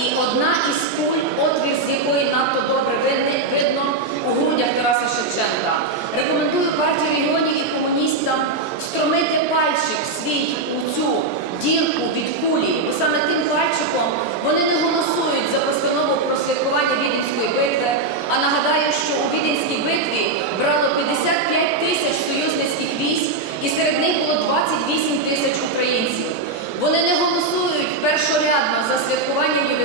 І одна із куль, отвір з якої надто добре видно, у грудях Тараса Шевченка. Рекомендую партію регіонів і комуністам встромити пальчик свій у цю дірку від кулі, бо саме тим пальчиком вони не голосують за постанову про святкування Віденської битви. А нагадаю, що у Віденській битві брало 55 тисяч союзницьких військ, і серед них було 28 тисяч українців. Вони не голосують першорядно за святкування